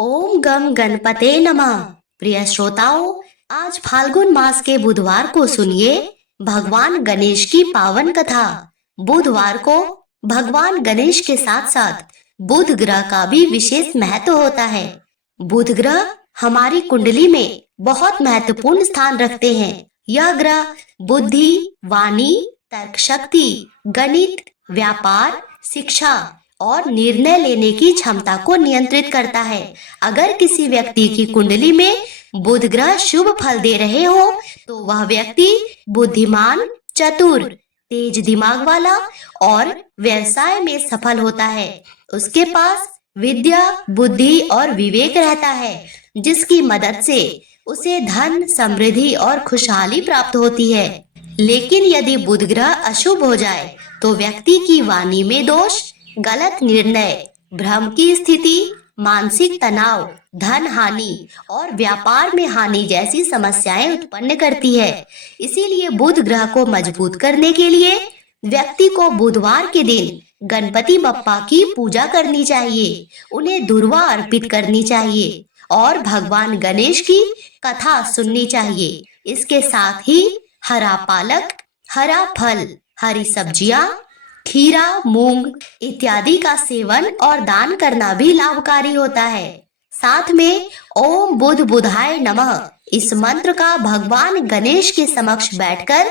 ओम गम गणपते नमः। प्रिय श्रोताओं, आज फाल्गुन मास के बुधवार को सुनिए भगवान गणेश की पावन कथा। बुधवार को भगवान गणेश के साथ साथ बुध ग्रह का भी विशेष महत्व होता है। बुध ग्रह हमारी कुंडली में बहुत महत्वपूर्ण स्थान रखते हैं। यह ग्रह बुद्धि, वाणी, तर्क शक्ति, गणित, व्यापार, शिक्षा और निर्णय लेने की क्षमता को नियंत्रित करता है। अगर किसी व्यक्ति की कुंडली में बुध ग्रह शुभ फल दे रहे हो तो वह व्यक्ति बुद्धिमान, चतुर, तेज दिमाग वाला और व्यवसाय में सफल होता है। उसके पास विद्या, बुद्धि और विवेक रहता है, जिसकी मदद से उसे धन, समृद्धि और खुशहाली प्राप्त होती है। लेकिन यदि बुध ग्रह अशुभ हो जाए तो व्यक्ति की वाणी में दोष, गलत निर्णय, भ्रम की स्थिति, मानसिक तनाव, धन हानि और व्यापार में हानि जैसी समस्याएं उत्पन्न करती है। इसीलिए बुध ग्रह को मजबूत करने के लिए व्यक्ति को बुधवार के दिन गणपति बप्पा की पूजा करनी चाहिए, उन्हें दुर्वा अर्पित करनी चाहिए और भगवान गणेश की कथा सुननी चाहिए। इसके साथ ही हरा पालक, हरा फल, हरी सब्जियां, खीरा, मूंग इत्यादि का सेवन और दान करना भी लाभकारी होता है। साथ में ओम बुध बुधाय नमः इस मंत्र का भगवान गणेश के समक्ष बैठकर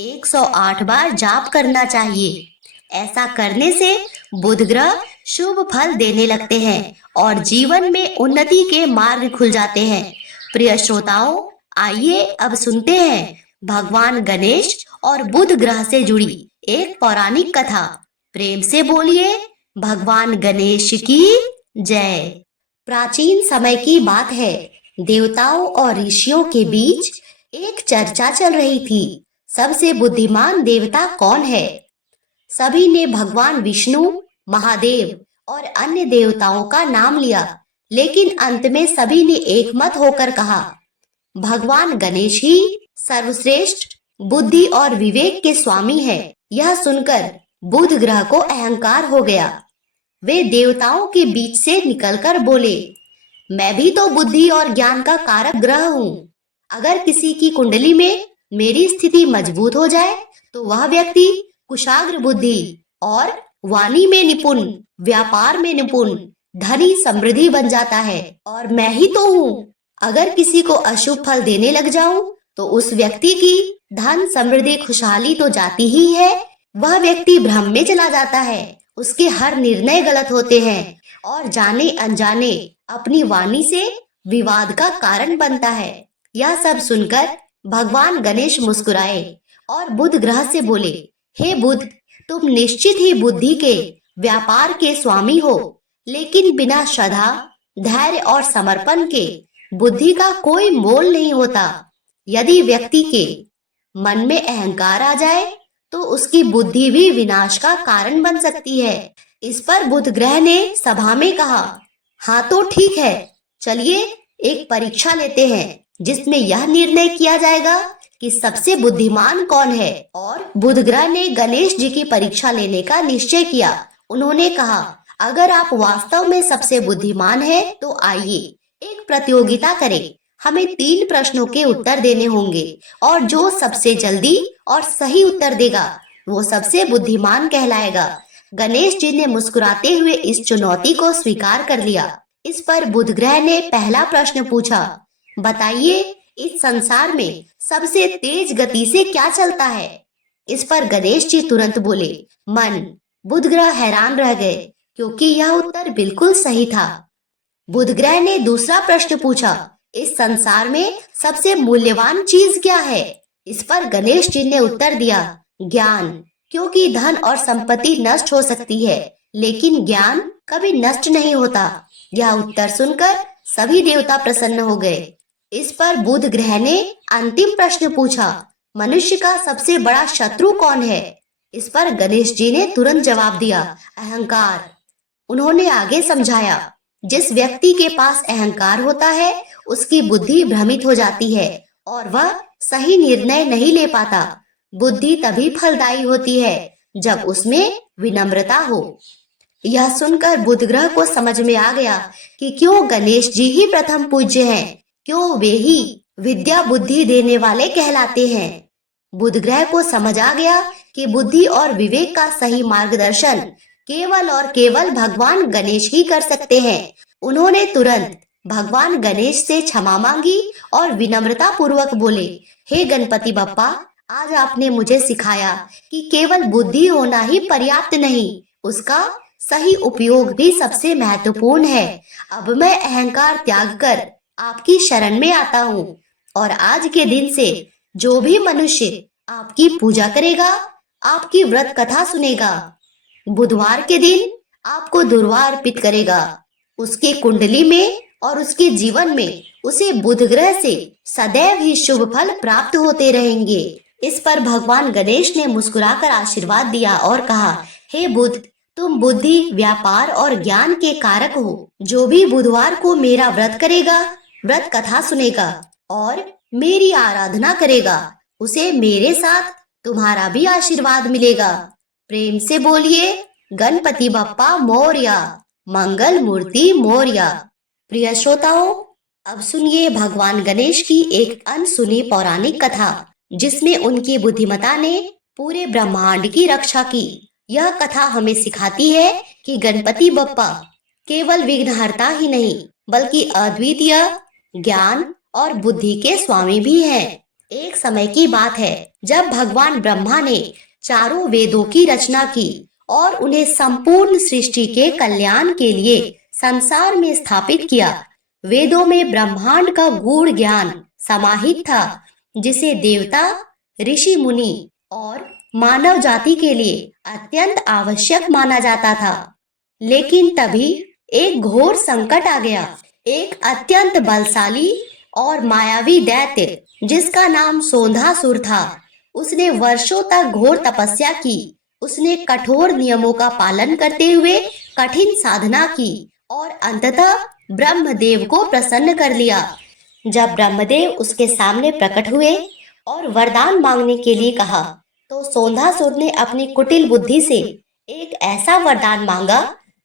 108 बार जाप करना चाहिए। ऐसा करने से बुध ग्रह शुभ फल देने लगते हैं और जीवन में उन्नति के मार्ग खुल जाते हैं। प्रिय श्रोताओं, आइए अब सुनते हैं भगवान गणेश और बुध ग्रह से जुड़ी एक पौराणिक कथा। प्रेम से बोलिए भगवान गणेश की जय। प्राचीन समय की बात है। देवताओं और ऋषियों के बीच एक चर्चा चल रही थी। सबसे बुद्धिमान देवता कौन है? सभी ने भगवान विष्णु, महादेव और अन्य देवताओं का नाम लिया, लेकिन अंत में सभी ने एक मत होकर कहा भगवान गणेश ही सर्वश्रेष्ठ, बुद्धि और विवेक के स्वामी है। यह सुनकर बुध ग्रह को अहंकार हो गया। वे देवताओं के बीच से निकलकर बोले, मैं भी तो बुद्धि और ज्ञान का कारक ग्रह हूँ। अगर किसी की कुंडली में मेरी स्थिति मजबूत हो जाए तो वह व्यक्ति कुशाग्र बुद्धि और वाणी में निपुण, व्यापार में निपुण, धनी समृद्धि बन जाता है। और मैं ही तो हूँ। अगर किसी को अशुभ फल देने लग जाऊं तो उस व्यक्ति की धन, समृद्धि, खुशहाली तो जाती ही है, वह व्यक्ति भ्रम में चला जाता है। उसके हर निर्णय गलत होते हैं और जाने अनजाने अपनी वाणी से विवाद का कारण बनता है। यह सब सुनकर भगवान गणेश मुस्कुराए और बुध ग्रह से बोले, हे बुध, तुम निश्चित ही बुद्धि के, व्यापार के स्वामी हो, लेकिन बिना श्रद्धा, धैर्य और समर्पण के बुद्धि का कोई मोल नहीं होता। यदि व्यक्ति के मन में अहंकार आ जाए तो उसकी बुद्धि भी विनाश का कारण बन सकती है। इस पर बुध ग्रह ने सभा में कहा, हाँ तो ठीक है, चलिए एक परीक्षा लेते हैं जिसमें यह निर्णय किया जाएगा कि सबसे बुद्धिमान कौन है। और बुध ग्रह ने गणेश जी की परीक्षा लेने का निश्चय किया। उन्होंने कहा, अगर आप वास्तव में सबसे बुद्धिमान हैं तो आइए एक प्रतियोगिता करें। हमें 3 प्रश्नों के उत्तर देने होंगे और जो सबसे जल्दी और सही उत्तर देगा वो सबसे बुद्धिमान कहलाएगा। गणेश जी ने मुस्कुराते हुए इस चुनौती को स्वीकार कर लिया। इस पर बुध ग्रह ने पहला प्रश्न पूछा, बताइए इस संसार में सबसे तेज गति से क्या चलता है? इस पर गणेश जी तुरंत बोले, मन। बुध ग्रह हैरान रह गए क्योंकि यह उत्तर बिल्कुल सही था। बुध ग्रह ने दूसरा प्रश्न पूछा, इस संसार में सबसे मूल्यवान चीज क्या है? इस पर गणेश जी ने उत्तर दिया, ज्ञान, क्योंकि धन और संपत्ति नष्ट हो सकती है लेकिन ज्ञान कभी नष्ट नहीं होता। यह उत्तर सुनकर सभी देवता प्रसन्न हो गए। इस पर बुध ग्रह ने अंतिम प्रश्न पूछा, मनुष्य का सबसे बड़ा शत्रु कौन है? इस पर गणेश जी ने तुरंत जवाब दिया, अहंकार। उन्होंने आगे समझाया, जिस व्यक्ति के पास अहंकार होता है उसकी बुद्धि भ्रमित हो जाती है और वह सही निर्णय नहीं ले पाता। बुद्धि तभी फलदायी होती है जब उसमें विनम्रता हो। यह सुनकर बुधग्रह को समझ में आ गया कि क्यों गणेश जी ही प्रथम पूज्य हैं, क्यों वे ही विद्या बुद्धि देने वाले कहलाते हैं। बुधग्रह को समझ आ गया कि बुद्धि और विवेक का सही मार्गदर्शन केवल और केवल भगवान गणेश ही कर सकते हैं। उन्होंने तुरंत भगवान गणेश से क्षमा मांगी और विनम्रता पूर्वक बोले, हे गणपति बप्पा, आज आपने मुझे सिखाया कि केवल बुद्धि होना ही पर्याप्त नहीं, उसका सही उपयोग भी सबसे महत्वपूर्ण है। अब मैं अहंकार त्याग कर आपकी शरण में आता हूँ और आज के दिन से जो भी मनुष्य आपकी पूजा करेगा, आपकी व्रत कथा सुनेगा, बुधवार के दिन आपको दुर्वा अर्पित करेगा, उसके कुंडली में और उसके जीवन में उसे बुध ग्रह से सदैव ही शुभ फल प्राप्त होते रहेंगे। इस पर भगवान गणेश ने मुस्कुराकर आशीर्वाद दिया और कहा, हे बुध, तुम बुद्धि, व्यापार और ज्ञान के कारक हो। जो भी बुधवार को मेरा व्रत करेगा, व्रत कथा सुनेगा और मेरी आराधना करेगा, उसे मेरे साथ तुम्हारा भी आशीर्वाद मिलेगा। प्रेम से बोलिए, गणपति बप्पा मोरया, मंगल मूर्ति मोरया। प्रिय श्रोताओं, अब सुनिए भगवान गणेश की एक अनसुनी पौराणिक कथा, जिसमें उनकी बुद्धिमता ने पूरे ब्रह्मांड की रक्षा की। यह कथा हमें सिखाती है कि गणपति बप्पा केवल विघ्नहर्ता ही नहीं, बल्कि अद्वितीय ज्ञान और बुद्धि के स्वामी भी हैं। एक समय की बात है जब भगवान ब्रह्मा ने चारों वेदों की रचना की और उन्हें संपूर्ण सृष्टि के कल्याण के लिए संसार में स्थापित किया। वेदों में ब्रह्मांड का गूढ़ ज्ञान समाहित था, जिसे देवता, ऋषि मुनि और मानव जाति के लिए अत्यंत आवश्यक माना जाता था। लेकिन तभी एक घोर संकट आ गया। एक अत्यंत बलशाली और मायावी दैत्य, जिसका नाम सोंधासुर था, उसने वर्षों तक घोर तपस्या की। उसने कठोर नियमों का पालन करते हुए कठिन साधना की और अंततः ब्रह्मदेव को प्रसन्न कर लिया। जब ब्रह्मदेव उसके सामने प्रकट हुए और वरदान मांगने के लिए कहा, तो सोंधासुर ने अपनी कुटिल बुद्धि से एक ऐसा वरदान मांगा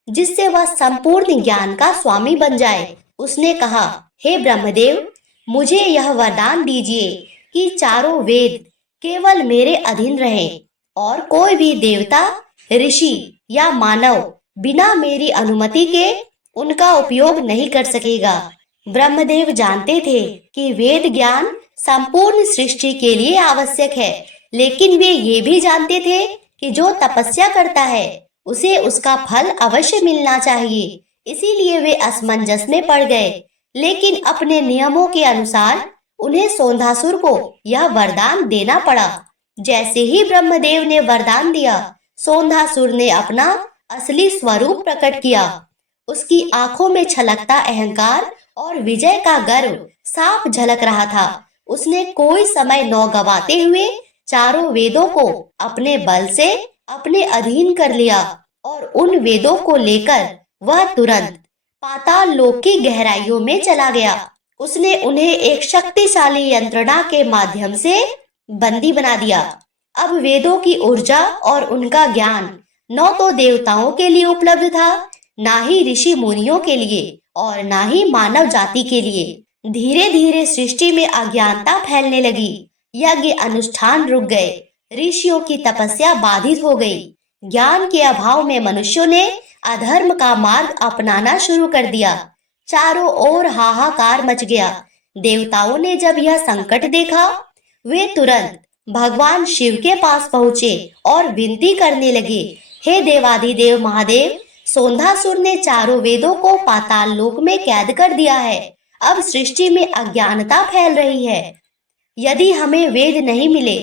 जिससे वह संपूर्ण ज्ञान का स्वामी बन जाए। उसने कहा, हे ब्रह्मदेव, मुझे यह वरदान दीजिए कि चारों वेद केवल मेरे अधीन रहें और कोई भी देवता, ऋषि या मानव बिना मेरी अनुमति के उनका उपयोग नहीं कर सकेगा। ब्रह्मदेव जानते थे कि वेद ज्ञान संपूर्ण सृष्टि के लिए आवश्यक है, लेकिन वे ये भी जानते थे कि जो तपस्या करता है उसे उसका फल अवश्य मिलना चाहिए। इसीलिए वे असमंजस में पड़ गए, लेकिन अपने नियमों के अनुसार उन्हें सोंधासुर को यह वरदान देना पड़ा। जैसे ही ब्रह्मदेव ने वरदान दिया, सोंधासुर ने अपना असली स्वरूप प्रकट किया। उसकी आंखों में छलकता अहंकार और विजय का गर्व साफ झलक रहा था। उसने कोई समय न गवाते हुए चारों वेदों को अपने बल से अपने अधीन कर लिया और उन वेदों को लेकर वह तुरंत पाताल लोक की गहराइयों में चला गया। उसने उन्हें एक शक्तिशाली यंत्रणा के माध्यम से बंदी बना दिया। अब वेदों की ऊर्जा और उनका ज्ञान न तो देवताओं के लिए उपलब्ध था, ना ही ऋषि मुनियों के लिए और ना ही मानव जाति के लिए। धीरे धीरे सृष्टि में अज्ञानता फैलने लगी। यज्ञ अनुष्ठान रुक गए, ऋषियों की तपस्या बाधित हो गई। ज्ञान के अभाव में मनुष्यों ने अधर्म का मार्ग अपनाना शुरू कर दिया। चारों ओर हाहाकार मच गया। देवताओं ने जब यह संकट देखा, वे तुरंत भगवान शिव के पास पहुँचे और विनती करने लगे, हे देवाधिदेव महादेव, सोंधासुर ने चारों वेदों को पाताल लोक में कैद कर दिया है। अब सृष्टि में अज्ञानता फैल रही है। यदि हमें वेद नहीं मिले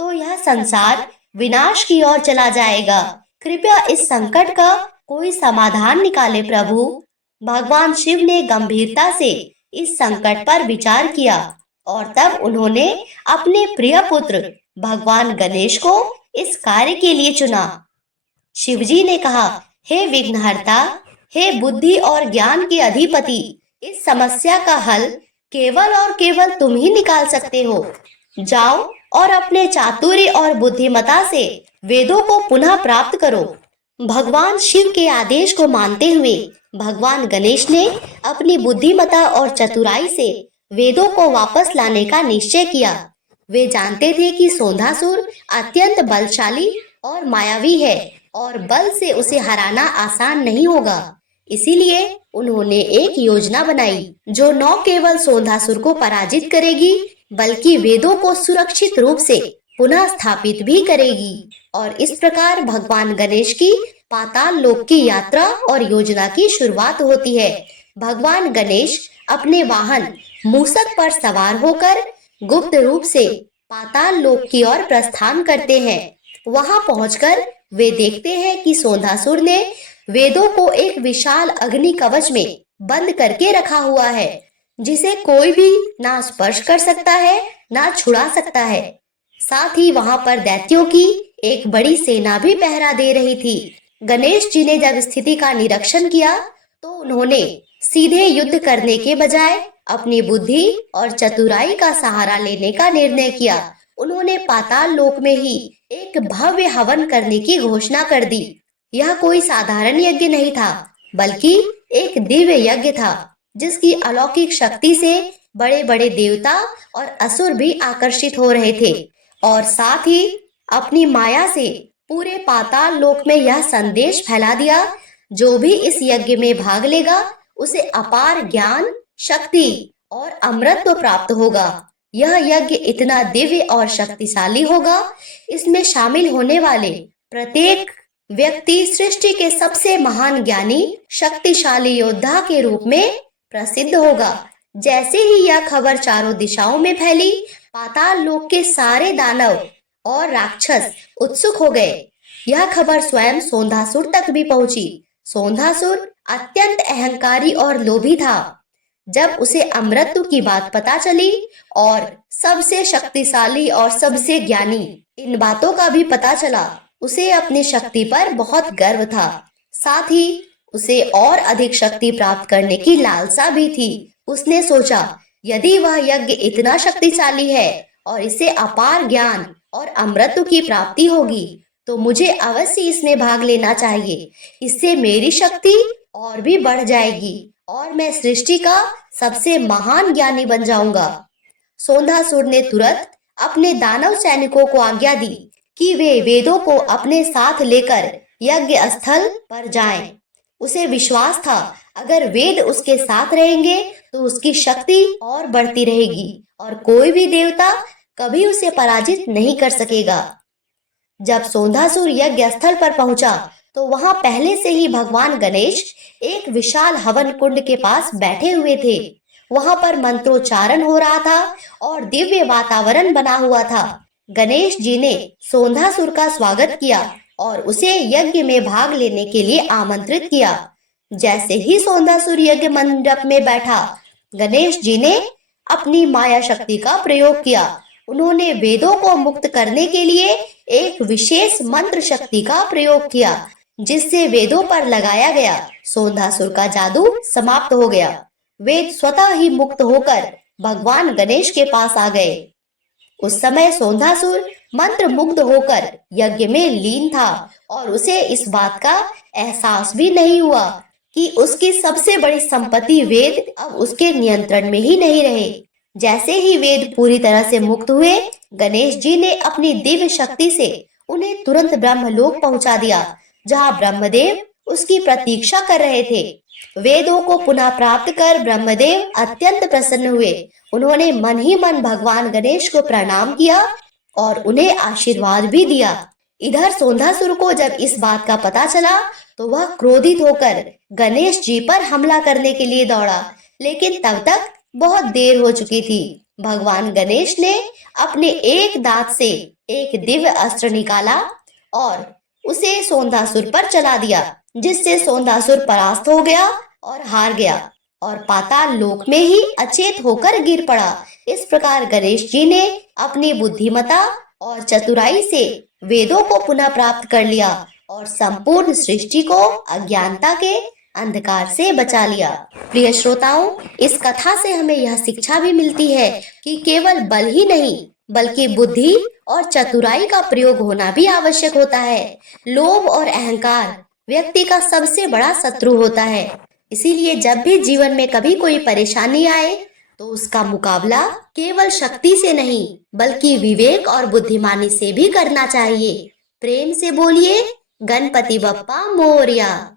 तो यह संसार विनाश की ओर चला जाएगा। कृपया इस संकट का कोई समाधान निकाले प्रभु। भगवान शिव ने गंभीरता से इस संकट पर विचार किया और तब उन्होंने अपने प्रिय पुत्र भगवान गणेश को इस कार्य के लिए चुना। शिवजी ने कहा, हे विघ्नहर्ता, हे बुद्धि और ज्ञान के अधिपति, इस समस्या का हल केवल और केवल तुम ही निकाल सकते हो। जाओ और अपने चातुर्य और बुद्धिमता से वेदों को पुनः प्राप्त करो। भगवान शिव के आदेश को मानते हुए भगवान गणेश ने अपनी बुद्धिमता और चतुराई से वेदों को वापस लाने का निश्चय किया। वे जानते थे कि सोंधासुर अत्यंत बलशाली और मायावी है और बल से उसे हराना आसान नहीं होगा। इसीलिए उन्होंने एक योजना बनाई जो न केवल सोंधासुर को पराजित करेगी बल्कि वेदों को सुरक्षित रूप से पुनः स्थापित भी करेगी। और इस प्रकार भगवान गणेश की पाताल लोक की यात्रा और योजना की शुरुआत होती है। भगवान गणेश अपने वाहन मूषक पर सवार होकर गुप्त रूप से पाताल लोक की ओर प्रस्थान करते हैं। वहां पहुंचकर वे देखते हैं कि सोंधासुर ने वेदों को एक विशाल अग्नि कवच में बंद करके रखा हुआ है, जिसे कोई भी ना स्पर्श कर सकता है ना छुड़ा सकता है। साथ ही वहां पर दैत्यों की एक बड़ी सेना भी पहरा दे रही थी। गणेश जी ने जब स्थिति का निरीक्षण किया तो उन्होंने सीधे युद्ध करने के बजाय अपनी बुद्धि और चतुराई का सहारा लेने का निर्णय किया। उन्होंने पाताल लोक में ही एक भव्य हवन करने की घोषणा कर दी। यह कोई साधारण यज्ञ नहीं था, बल्कि एक दिव्य यज्ञ था, जिसकी अलौकिक शक्ति से बड़े बड़े देवता और असुर भी आकर्षित हो रहे थे। और साथ ही अपनी माया से पूरे पाताल लोक में यह संदेश फैला दिया, जो भी इस यज्ञ में भाग लेगा उसे अपार ज्ञान, शक्ति और अमृतत्व प्राप्त होगा। यह यज्ञ इतना दिव्य और शक्तिशाली होगा, इसमें शामिल होने वाले प्रत्येक व्यक्ति सृष्टि के सबसे महान ज्ञानी, शक्तिशाली योद्धा के रूप में प्रसिद्ध होगा। जैसे ही यह खबर चारों दिशाओं में फैली, पाताल लोक के सारे दानव और राक्षस उत्सुक हो गए। यह खबर स्वयं सोंधासुर तक भी पहुंची। सोंधासुर अत्यंत अहंकारी और लोभी था। जब उसे अमृतत्व की बात पता चली और सबसे शक्तिशाली और सबसे ज्ञानी इन बातों का भी पता चला, उसे अपनी शक्ति पर बहुत गर्व था। साथ ही उसे और अधिक शक्ति प्राप्त करने की लालसा भी थी। उसने सोचा, यदि वह यज्ञ इतना शक्तिशाली है और इसे अपार ज्ञान और अमृतत्व की प्राप्ति होगी, तो मुझे अवश्य इसमें भाग लेना चाहिए। इससे मेरी शक्ति और भी बढ़ जाएगी और मैं सृष्टि का सबसे महान ज्ञानी बन जाऊंगा। सोंधासुर ने तुरंत अपने दानव सैनिकों को आज्ञा दी कि वे वेदों को अपने साथ लेकर यज्ञ स्थल पर जाएं। उसे विश्वास था, अगर वेद उसके साथ रहेंगे तो उसकी शक्ति और बढ़ती रहेगी और कोई भी देवता कभी उसे पराजित नहीं कर सकेगा। जब सोंधासुर यज्ञ स्थल पर पहुंचा तो वहां पहले से ही भगवान गणेश एक विशाल हवन कुंड के पास बैठे हुए थे। वहां पर मंत्रोच्चारण हो रहा था और दिव्य वातावरण बना हुआ था। गणेश जी ने सोंधासुर का स्वागत किया और उसे यज्ञ में भाग लेने के लिए आमंत्रित किया। जैसे ही सोंधासुर यज्ञ मंडप में बैठा, गणेश जी ने अपनी माया शक्ति का प्रयोग किया। उन्होंने वेदों को मुक्त करने के लिए एक विशेष मंत्र शक्ति का प्रयोग किया, जिससे वेदों पर लगाया गया सोंधासुर का जादू समाप्त हो गया। वेद स्वतः ही मुक्त होकर भगवान गणेश के पास आ गए। उस समय सोंधासुर मंत्र मुग्ध होकर यज्ञ में लीन था और उसे इस बात का एहसास भी नहीं हुआ कि उसकी सबसे बड़ी संपत्ति वेद अब उसके नियंत्रण में ही नहीं रहे। जैसे ही वेद पूरी तरह से मुक्त हुए, गणेश जी ने अपनी दिव्य शक्ति से उन्हें तुरंत ब्रह्मलोक पहुंचा दिया, जहां ब्रह्मदेव उसकी प्रतीक्षा कर रहे थे। वेदों को पुनः प्राप्त कर ब्रह्मदेव अत्यंत प्रसन्न हुए। उन्होंने मन ही मन भगवान गणेश को प्रणाम किया और उन्हें आशीर्वाद भी दिया। इधर सोंधासुर को जब इस बात का पता चला तो वह क्रोधित होकर गणेश जी पर हमला करने के लिए दौड़ा, लेकिन तब तक बहुत देर हो चुकी थी। भगवान गणेश ने अपने एक दांत से एक दिव्य अस्त्र निकाला और उसे सोंधासुर पर चला दिया, जिससे सोंधासुर परास्त हो गया और हार गया और पाताल लोक में ही अचेत होकर गिर पड़ा। इस प्रकार गणेश जी ने अपनी बुद्धिमता और चतुराई से वेदों को पुनः प्राप्त कर लिया और संपूर्ण सृष्टि को अज्ञानता के अंधकार से बचा लिया। प्रिय श्रोताओं, इस कथा से हमें यह शिक्षा भी मिलती है कि केवल बल ही नहीं बल्कि बुद्धि और चतुराई का प्रयोग होना भी आवश्यक होता है। लोभ और अहंकार व्यक्ति का सबसे बड़ा शत्रु होता है। इसीलिए जब भी जीवन में कभी कोई परेशानी आए तो उसका मुकाबला केवल शक्ति से नहीं बल्कि विवेक और बुद्धिमानी से भी करना चाहिए। प्रेम से बोलिए, गणपति बप्पा मोरया।